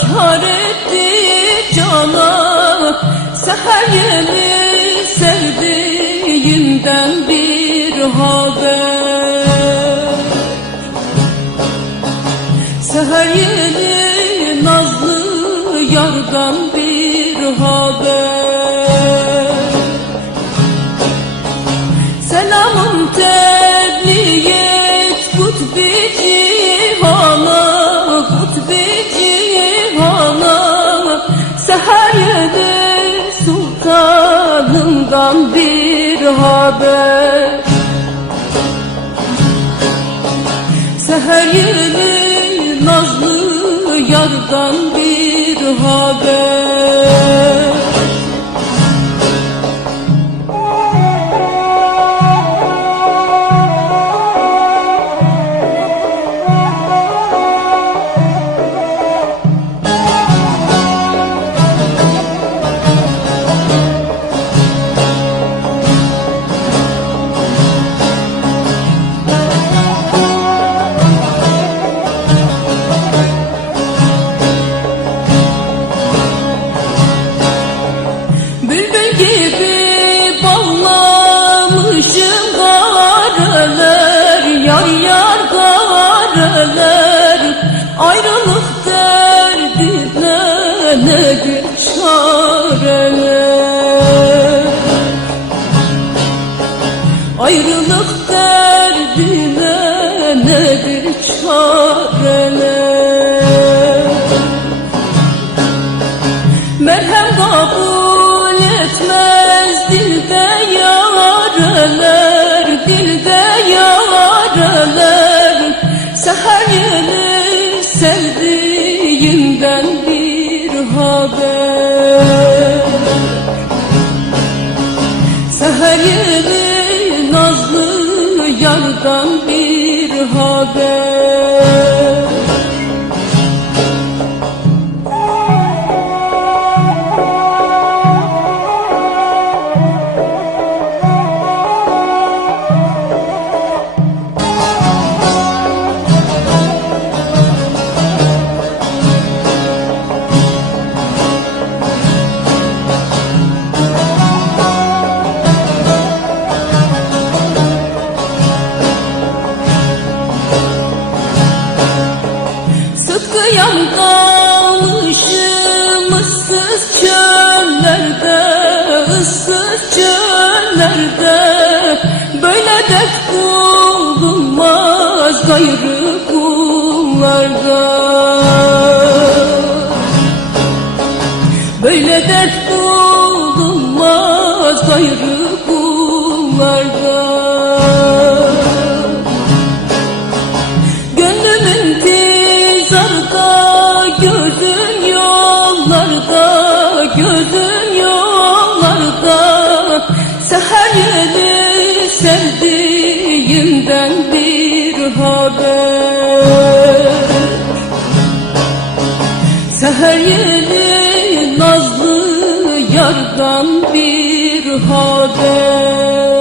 kar etti cana Seher yeni sevdiğinden bir haber. Seher yeni nazlı yardan bir haber Yedi sultanımdan bir haber. Seher yeni nazlı yardan bir haber nedir çareler Ayrılık derdine nedir çareler Merhem kabul etmez dilde yareler Dilde yareler Seher yeni sevdiğinden bir haber Seher yeni nazlı yardan bir haber Sıtkı yandamışım ıssız çöllerde ıssız çöllerde. Böyle dert bulunmaz gayrı kullarda. Böyle dert bulunmaz gayrı Dağdan bir haber